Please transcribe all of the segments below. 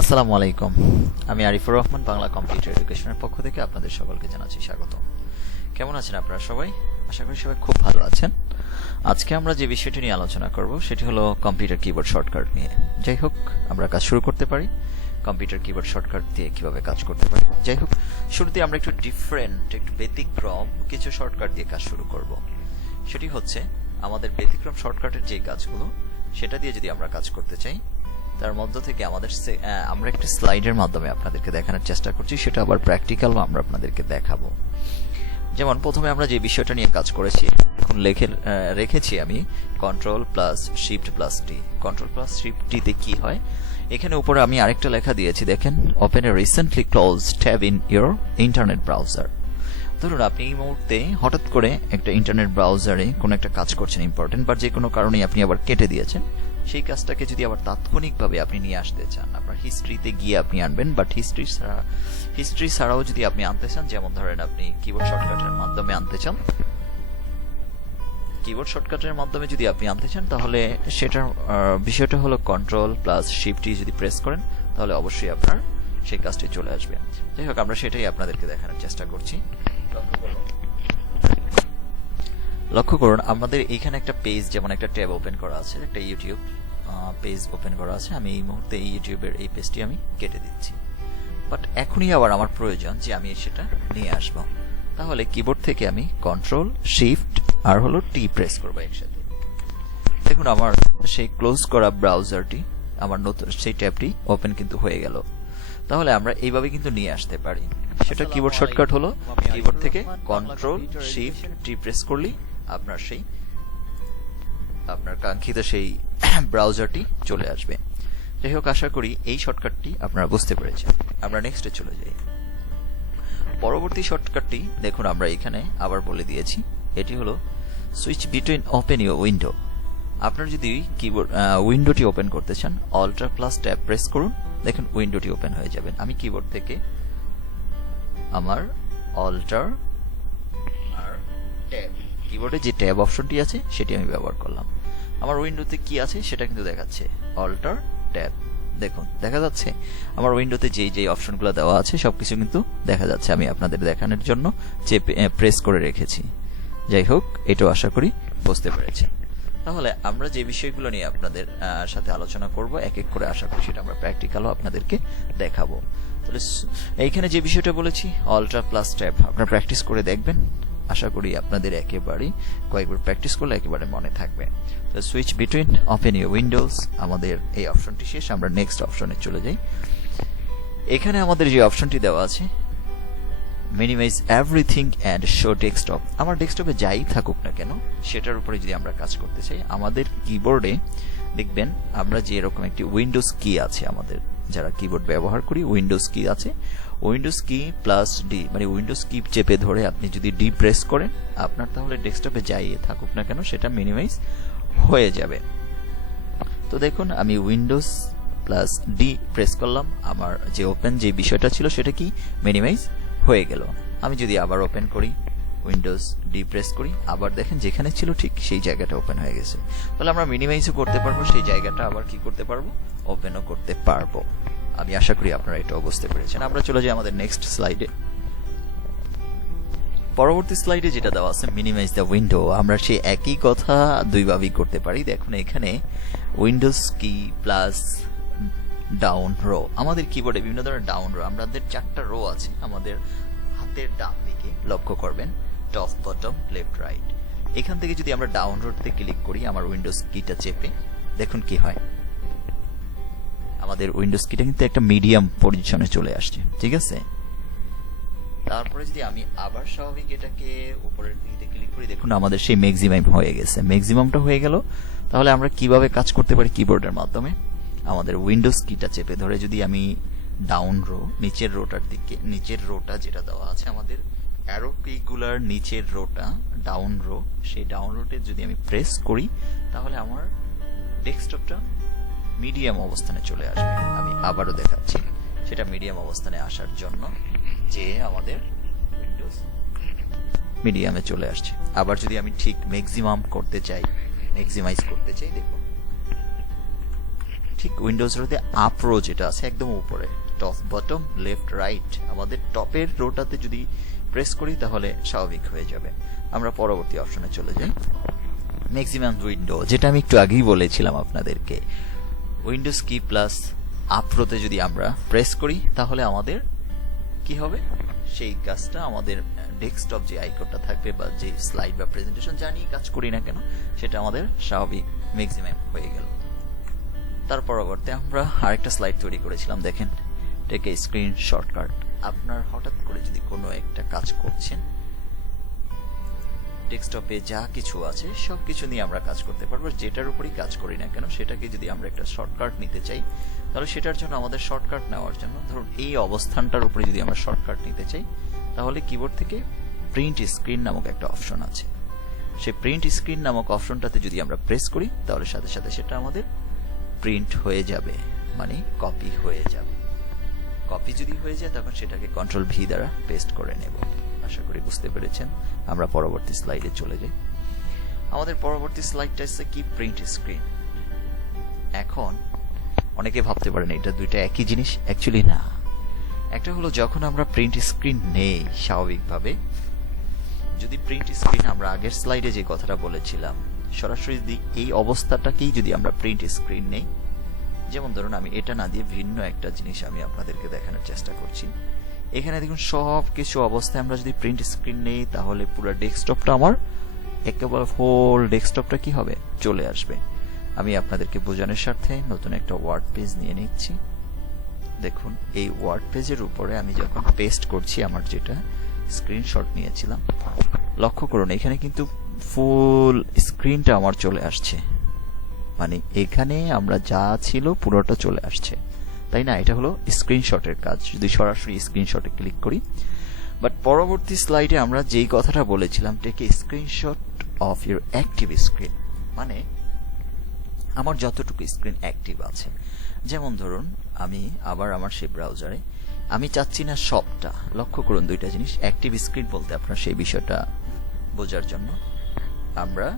আসসালামু আলাইকুম। আমি আরিফুর রহমান, বাংলা কম্পিউটার এডুকেশনের পক্ষ থেকে আপনাদের সকলকে জানাচ্ছি স্বাগত। কেমন আছেন আপনারা সবাই? আশা করি সবাই খুব ভালো আছেন। আজকে আমরা যে বিষয়টি নিয়ে আলোচনা করব সেটি হলো কম্পিউটার কিবোর্ড শর্টকাট নিয়ে। যাই হোক, আমরা কাজ শুরু করতে পারি। কম্পিউটার কিবোর্ড শর্টকাট দিয়ে কিভাবে কাজ করতে পারি। যাই হোক, শুরুতে আমরা একটু ডিফারেন্ট, একটু ব্যতিক্রম কিছু শর্টকাট দিয়ে কাজ শুরু করব। সেটি হচ্ছে আমাদের ব্যতিক্রম শর্টকাটের যে কাজগুলো, সেটা দিয়ে যদি আমরা কাজ করতে চাই, তার মধ্য থেকে আমরা একটা স্লাইডের মাধ্যমে আপনাদেরকে দেখানোর চেষ্টা করছি, সেটা আবার প্র্যাকটিক্যালও আমরা আপনাদেরকে দেখাবো। যেমন প্রথমে আমরা যে বিষয়টা নিয়ে কাজ করেছি, এখন রেখেছি আমি Ctrl+Shift+T। Ctrl+Shift+T তে কি হয়, এখানে উপরে আমি আরেকটা লেখা দিয়েছি, দেখেন, open A recently closed tab in your internet browser. ধরুন আপনি এই মুহূর্তে হঠাৎ করে একটা ইন্টারনেট ব্রাউজারে কোনো একটা কাজ করছেন ইম্পর্টেন্ট, বা যে কোনো কারণে আপনি আবার কেটে দিয়েছেন। সেই কাজটাকে যদি আবার তাৎক্ষণিকভাবে আপনি নিয়ে আসতে চান, আপনার হিস্ট্রিতে গিয়ে আপনি আনবেন, বাট হিস্ট্রি ছাড়াও যদি আপনি আনতে চান, যেমন ধরেন আপনি কিবোর্ড শর্টকাটের মাধ্যমে আনতে চান, কিবোর্ড শর্টকাটের মাধ্যমে যদি আপনি আনতে চান, তাহলে সেটার বিষয়টা হলো Ctrl+Shift+T যদি প্রেস করেন, তাহলে অবশ্যই আপনার সেই কাজটি চলে আসবে। যাই হোক, আমরা সেটাই আপনাদেরকে দেখানোর চেষ্টা করছি। লক্ষ্য করুন, আমাদের এখানে একটা পেজ, যেমন একটা ট্যাব ওপেন করা আছে, একটা ইউটিউব পেজ ওপেন করা আছে। আমি এই মুহূর্তে এই ইউটিউবের এই পেজটি আমি কেটে দিচ্ছি, বাট এখনই আবার আমার প্রয়োজন যে আমি সেটা নিয়ে আসবো। তাহলে কিবোর্ড থেকে আমি Ctrl+Shift+ আর হলো T প্রেস করবো একসাথে। দেখুন আমার সেই ক্লোজ করা ব্রাউজারটি, আমার নতুন সেই ট্যাবটি ওপেন কিন্তু হয়ে গেল। তাহলে আমরা এইভাবে কিন্তু নিয়ে আসতে পারি। সেটা কিবোর্ড শর্টকাট হলো, কিবোর্ড থেকে Ctrl+Shift+T প্রেস করলেই আপনার কাঙ্ক্ষিত সেই ব্রাউজারটি চলে আসবে। যাই হোক, আশা করি এই শর্টকাটটি আপনারা বুঝতে পেরেছেন। আমরা নেক্সটে চলে যাই। পরবর্তী শর্টকাটটি দেখুন, আমরা এখানে আবার বলে দিয়েছি, এটি হলো switch between open your window. আপনার যদি কিবোর্ড উইন্ডোটি ওপেন করতে চান, Alt+Tab প্রেস করুন, দেখুন উইন্ডোটি ওপেন হয়ে যাবেন। আমি কিবোর্ড থেকে আমার Alt+Tab, কিবোর্ডে যে ট্যাব অপশনটি আছে সেটি আমি ব্যবহার করলাম। আমার উইন্ডোতে কি আছে সেটা কিন্তু দেখাচ্ছে, Alt+Tab। দেখুন দেখা যাচ্ছে আমার উইন্ডোতে যেই অপশনগুলো দেওয়া আছে সবকিছু কিন্তু দেখা যাচ্ছে। আমি আপনাদের দেখানোর জন্য প্রেস করে রেখেছি। যাই হোক, এটাও আশা করি বুঝতে পেরেছেন। তাহলে আমরা যে বিষয়গুলো নিয়ে আপনাদের সাথে আলোচনা করব, এক এক করে আশা করি সেটা আমরা প্র্যাকটিক্যালও আপনাদেরকে দেখাবো। তাহলে এইখানে যে বিষয়টা বলেছি, Alt+Tab, আপনারা প্র্যাকটিস করে দেখবেন। আশা করি আপনাদের একেবারে কয়েকবার প্র্যাকটিস করলে একেবারে মনে থাকবে। তো switch between open your Windows, আমাদের এই অপশনটি শেষ। আমরা নেক্সট অপশনে চলে যাই। এখানে আমাদের যে অপশনটি দেওয়া আছে, minimize everything and show desktop. আমার ডেস্কটপে যাই থাকুক না কেন, সেটার উপরে যদি আমরা কাজ করতে চাই, আমাদের কিবোর্ডে দেখবেন আমরা যে এরকম একটি উইন্ডোজ কি আছে, আমাদের যারা কিবোর্ড ব্যবহার করি উইন্ডোজ কি আছে, উইন্ডোজ কি +D, মানে উইন্ডোজ কি চেপে ধরে আপনি যদি D প্রেস করেন, আপনার তাহলে ডেস্কটপে যাই থাকুক না কেন সেটা মিনিমাইজ হয়ে যাবে। তো দেখুন আমি উইন্ডোজ+D প্রেস করলাম, আমার যে ওপেন যে বিষয়টা ছিল সেটা কি মিনিমাইজ হয়ে গেল। আমি যদি আবার ওপেন করি, উইন্ডোজ+D প্রেস করি, আবার দেখেন যেখানে ছিল ঠিক সেই জায়গাটা ওপেন হয়ে গেছে। তাহলে আমরা মিনিমাইজও করতে পারবো, সেই জায়গাটা আবার কি করতে পারবো, ওপেনও করতে পারবো। আমি আশা করি আপনারা এটাও বুঝতে পেরেছেন। আমরা চলে যাই আমাদের নেক্সট স্লাইডে। পরবর্তী স্লাইডে যেটা দেওয়া আছে, মিনিমাইজ দ্য উইন্ডো, আমরা সেই একই কথা দুইভাবেই করতে পারি। দেখুন এখানে উইন্ডোজ কি প্লাস ডাউন রো, আমাদের কিবোর্ডে বিভিন্ন ধরনের ডাউন রো, আমাদের 4টা রো আছে আমাদের হাতের ডান দিকে, লক্ষ্য করবেন টপ, বটম, লেফট, রাইট। এখান থেকে যদি আমরা ডাউন রোতে ক্লিক করি, আমার উইন্ডোজ কিটা চেপে, দেখুন কি হয়, আমাদের উইন্ডোজ কিটা কিন্তু একটা মিডিয়াম পজিশনে চলে আসছে, ঠিক আছে। তারপরে যদি আমি আবার স্বাভাবিক এটাকে উপরের দিকে ক্লিক করি, দেখুন আমাদের সেই ম্যাক্সিমাম হয়ে গেছে, ম্যাক্সিমামটা হয়ে গেল। তাহলে আমরা কিভাবে কাজ করতে পারি কিবোর্ডের মাধ্যমে, আমাদের উইন্ডোজ কিটা চেপে ধরে যদি আমি ডাউন রো, নিচের রোটার দিকে, নিচের রোটা যেটা দেওয়া আছে আমাদের অ্যারো কিগুলার নিচের রোটা ডাউন রো, সেই ডাউন রোটে যদি আমি প্রেস করি, তাহলে আমার ডেস্কটপটা মিডিয়াম অবস্থানে চলে আসবে। আমি আবারও দেখাচ্ছি, সেটা মিডিয়াম অবস্থানে আসার জন্য যে আমাদের উইন্ডোজ মিডিয়ামে চলে আসছে। আবার যদি আমি ঠিক ম্যাক্সিমাম করতে চাই, ম্যাক্সিমাইজ করতে চাই, দেখুন ঠিক উইন্ডোজ রোতে আপ রো যেটা আছে একদম উপরে, টপ বটম লেফট রাইট, আমাদের টপের রোটাতে যদি প্রেস করি তাহলে স্বাভাবিক হয়ে যাবে। আমরা পরবর্তী অপশনে চলে যাই, ম্যাক্সিমাম উইন্ডো, যেটা আমি একটু আগেই বলেছিলাম আপনাদেরকে। উইন্ডোজ কি প্লাস আপ রোতে যদি আমরা প্রেস করি তাহলে আমাদের কি হবে, সেই কাজটা আমাদের ডেস্কটপ যে আইকনটা থাকবে বা যে স্লাইড বা প্রেজেন্টেশন যা নিয়ে কাজ করি না কেন সেটা আমাদের স্বাভাবিক ম্যাক্সিমাম হয়ে গেল। তার পরবর্তী আমরা আরেকটা স্লাইড তৈরি করেছিলাম, দেখেন টেক এ স্ক্রিন শর্টকাট। আপনার হঠাৎ করে যদি কোনো একটা কাজ করছেন, ডেস্কটপে যা কিছু আছে সবকিছু নিয়ে আমরা কাজ করতে পারবো, যেটার উপরই কাজ করি না কেন সেটাকে যদি আমরা একটা শর্টকাট নিতে চাই তাহলে সেটার জন্য আমাদের শর্টকাট নেওয়ার জন্য ধরুন এই অবস্থানটার উপরে যদি আমরা শর্টকাট নিতে চাই তাহলে কিবোর্ড থেকে প্রিন্ট স্ক্রিন নামক একটা অপশন আছে, সেই প্রিন্ট স্ক্রিন নামক অপশনটাতে যদি আমরা প্রেস করি তাহলে সাথে সাথে সেটা আমাদের প্রিন্ট হয়ে যাবে, মানে কপি হয়ে যাবে। কপি যদি হয়ে যায় তখন সেটাকে কন্ট্রোল ভি দ্বারা পেস্ট করে নেব। আশা করি বুঝতে পেরেছেন। আমরা পরবর্তী স্লাইডে চলে যাই। আমাদের পরবর্তী স্লাইডটা হচ্ছে কি, প্রিন্ট স্ক্রিন। এখন অনেকে ভাবতে পারেন এটা দুইটা একই জিনিস, অ্যাকচুয়ালি না। একটা হলো যখন আমরা প্রিন্ট স্ক্রিন নেই স্বাভাবিকভাবে, যদি প্রিন্ট স্ক্রিন আমরা আগের স্লাইডে যে কথাটা বলেছিলাম সরাসরি যদি এই অবস্থাটাকেই যদি আমরা প্রিন্ট স্ক্রিন নেই, যেমন ধরুন আমি এটা না দিয়ে ভিন্ন একটা জিনিস আমি আপনাদেরকে দেখানোর চেষ্টা করছি। এখানে দেখুন সব কিছু অবস্থায় আমরা যদি প্রিন্ট স্ক্রিন নেই তাহলে পুরো ডেস্কটপটা আমার একেবারে হোল ডেস্কটপটা কি হবে, চলে আসবে। আমি আপনাদেরকে বোঝানোর স্বার্থে নতুন একটা ওয়ার্ড পেজ নিয়ে নিচ্ছি। দেখুন এই ওয়ার্ড পেজের উপরে আমি যখন পেস্ট করছি আমার যেটা স্ক্রিনশট নিয়েছিলাম, লক্ষ্য করুন এখানে কিন্তু ফুল স্ক্রিনটা আমার চলে আসছে, মানে এখানে আমরা যা ছিল পুরোটা চলে আসছে, তাই না? এটা হলো স্ক্রিনশটের কাজ যদি সরাসরি স্ক্রিনশটে ক্লিক করি। বাট পরবর্তী স্লাইডে আমরা যেই কথাটা বলেছিলাম take a screenshot of your active screen, মানে আমার যতটুকু স্ক্রিন অ্যাক্টিভ আছে, যেমন ধরুন আমি আবার আমার সেই ব্রাউজারে আমি চাচ্ছি না সবটা। লক্ষ্য করুন দুইটা জিনিস, অ্যাক্টিভ স্ক্রিন বলতে আপনার সেই বিষয়টা বোঝার জন্য আমরা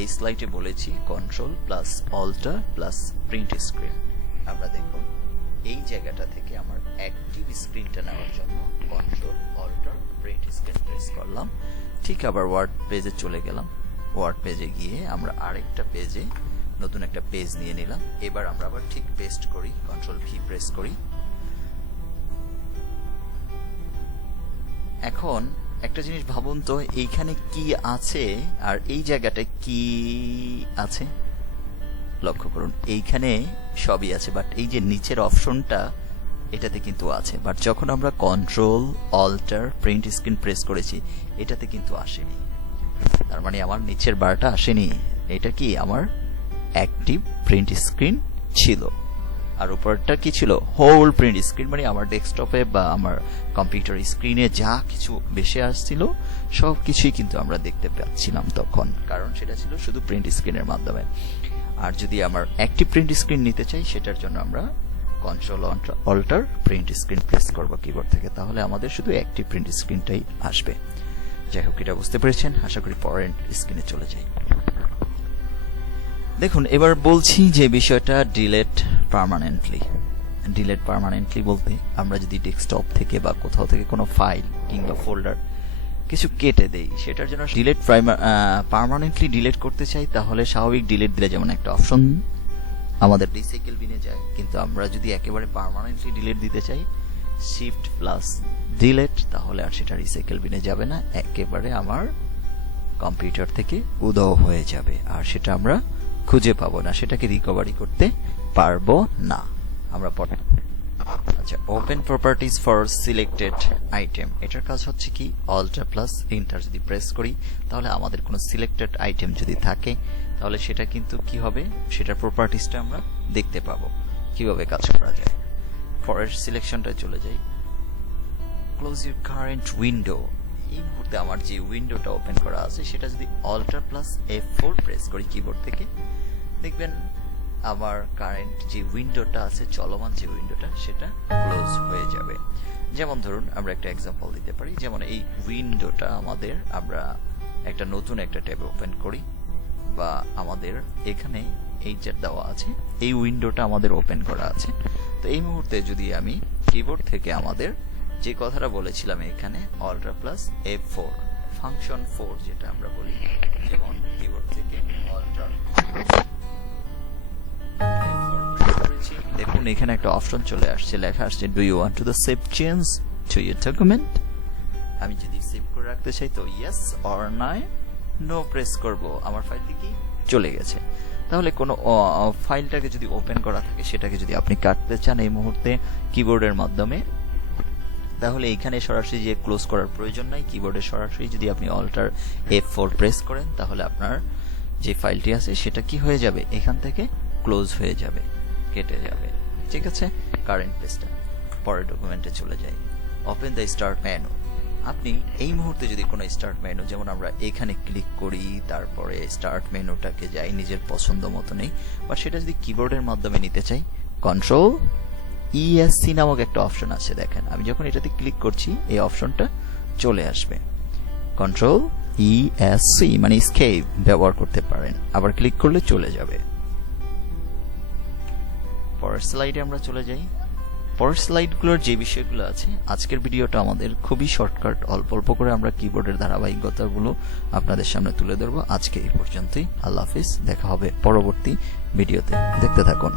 এই স্লাইডে বলেছি Ctrl+Alt+Print স্ক্রিন। আমরা দেখুন এই জায়গাটা থেকে আমার অ্যাক্টিভ স্ক্রিনটা নেওয়ার জন্য Ctrl+Alt+Print স্ক্রিন প্রেস করলাম। ঠিক আবার ওয়ার্ড পেজে চলে গেলাম। ওয়ার্ড পেজে গিয়ে আমরা আরেকটা পেজে নতুন একটা পেজ নিয়ে নিলাম। এবার আমরা আবার ঠিক পেস্ট করি, কন্ট্রোল ভি প্রেস করি। এখন একটা জিনিস ভাবুন তো, এইখানে কি আছে আর এই জায়গাটায় কি আছে, লক্ষ্য করুন এইখানে সবই আছে, বাট এই যে নিচের অপশনটা এটাতে কিন্তু আছে, বাট যখন আমরা Ctrl+Alt+Print স্ক্রিন প্রেস করেছি এটাতে কিন্তু আসেনি। তার মানে আমার নিচের বারটা আসেনি, এটা কি আমার অ্যাক্টিভ প্রিন্ট স্ক্রিন ছিল, আর উপরটা কি ছিল, হোল প্রিন্ট স্ক্রিন, মানে আমার ডেস্কটপে বা আমার কম্পিউটার স্ক্রিনে যা কিছু বেশি আসছিল সব কিছুই কিন্তু আমরা দেখতে পাচ্ছিলাম তখন, কারণ সেটা ছিল শুধু প্রিন্ট স্ক্রিনের মাধ্যমে। আর যদি আমার অ্যাক্টিভ প্রিন্ট স্ক্রিন নিতে চাই সেটার জন্য আমরা Ctrl+Alt+Print স্ক্রিন প্রেস করব কিবোর্ড থেকে, তাহলে আমাদের শুধু অ্যাক্টিভ প্রিন্ট স্ক্রিনটাই আসবে। যাই হোক, এটা বুঝতে পেরেছেন, আশা করি পরের স্ক্রিনে চলে যাই। দেখুন এবার বলছি যে বিষয়টা ডিলেট পার্মানেন্টলি। ডিলেট পার্মানেন্টলি বলতে আমরা যদি ডেস্কটপ থেকে বা কোথাও থেকে কোনো ফাইল কিংবা ফোল্ডার কিছু কেটে দেই, সেটার জন্য ডিলেট পার্মানেন্টলি ডিলেট করতে চাই তাহলে স্বাভাবিক ডিলেট দিলে যেমন একটা অপশন আমাদের রিসাইকেল বিনে যায়, কিন্তু আমরা যদি একেবারে পার্মানেন্টলি ডিলেট দিতে চাই shift+delete, তাহলে আর সেটা রিসাইকেল বিনে যাবে না, একেবারে আমার কম্পিউটার থেকে উধাও হয়ে যাবে, আর সেটা আমরা খুঁজে পাবো না, সেটাকে রিকভারি করতে পারবো না। আমরা আচ্ছা, open properties for selected item, এটার কাজ হচ্ছে কি, Alt+Enter যদি প্রেস করি তাহলে আমাদের কোনো সিলেক্টেড আইটেম যদি থাকে তাহলে সেটা কিন্তু কি হবে, সেটার প্রপার্টিজটা আমরা দেখতে পাবো, কিভাবে কাজ করা যায়। পরের সিলেকশনটা চলে যাই, ক্লোজ ইউর কারেন্ট উইন্ডো। এই মুহূর্তে আমার যে উইন্ডোটা ওপেন করা আছে সেটা যদি Alt+F4 প্রেস করি কিবোর্ড থেকে, দেখবেন আমার কারেন্ট যে উইন্ডোটা আছে, চলমান যে উইন্ডোটা, সেটা ক্লোজ হয়ে যাবে। যেমন ধরুন আমরা একটা এক্সাম্পল দিতে পারি, যেমন এই উইন্ডোটা আমাদের আমরা একটা নতুন একটা ট্যাবে ওপেন করি, বা আমাদের এখানে এই যে দেওয়া আছে এই উইন্ডোটা আমাদের ওপেন করা আছে। তো এই মুহূর্তে যদি আমি কিবোর্ড থেকে আমাদের যে কথাটা বলেছিলাম এখানে Alt+F4 ফাংশন 4 যেটা আমরা বলি, যেমন কিবোর্ড থেকে দেখুন এখানে একটা অপশন চলে আসছে, লেখা আসছে do you want to the save change to your document. আমি যদি সেভ করে রাখতে চাই তো ইয়েস অর নো প্রেস করব, আমার ফাইলটি কি চলে গেছে। তাহলে কোনো ফাইলটাকে যদি ওপেন করা থাকে সেটাকে যদি আপনি কাটতে চান এই মুহূর্তে কিবোর্ডের মাধ্যমে, তাহলে এখানে সরাসরি যে ক্লোজ করার প্রয়োজন নাই, কিবোর্ডে সরাসরি যদি আপনি Alt+F4 প্রেস করেন তাহলে আপনার যে ফাইলটি আছে সেটা কি হয়ে যাবে, এখান থেকে ক্লোজ হয়ে যাবে, কেটে যাবে। ঠিক আছে, কারেন্ট পেজটা পরের ডকুমেন্টে চলে যায়। Open the start menu. আপনি এই মুহূর্তে যদি কোনো স্টার্ট মেনু, যেমন আমরা এখানে ক্লিক করি তারপরে স্টার্ট মেনুটাকে যাই নিজের পছন্দ মতো নেই, বা সেটা যদি কিবোর্ডের মাধ্যমে নিতে চাই Ctrl+Esc নামক একটা অপশন আছে, দেখেন আমি যখন এটাতে ক্লিক করছি এই অপশনটা চলে আসবে। Ctrl+Esc মানে এসকেপ ব্যবহার করতে পারেন, আবার ক্লিক করলে চলে যাবে। পরের স্লাইডে আমরা চলে যাই। পরের স্লাইডগুলোর যে বিষয়গুলো আছে, আজকের ভিডিওটা আমাদের খুবই শর্টকাট, অল্প অল্প করে আমরা কিবোর্ডের ধারাবাহিকতাগুলো আপনাদের সামনে তুলে ধরবো। আজকে এই পর্যন্তই, আল্লাহ হাফিজ, দেখা হবে পরবর্তী ভিডিওতে, দেখতে থাকুন।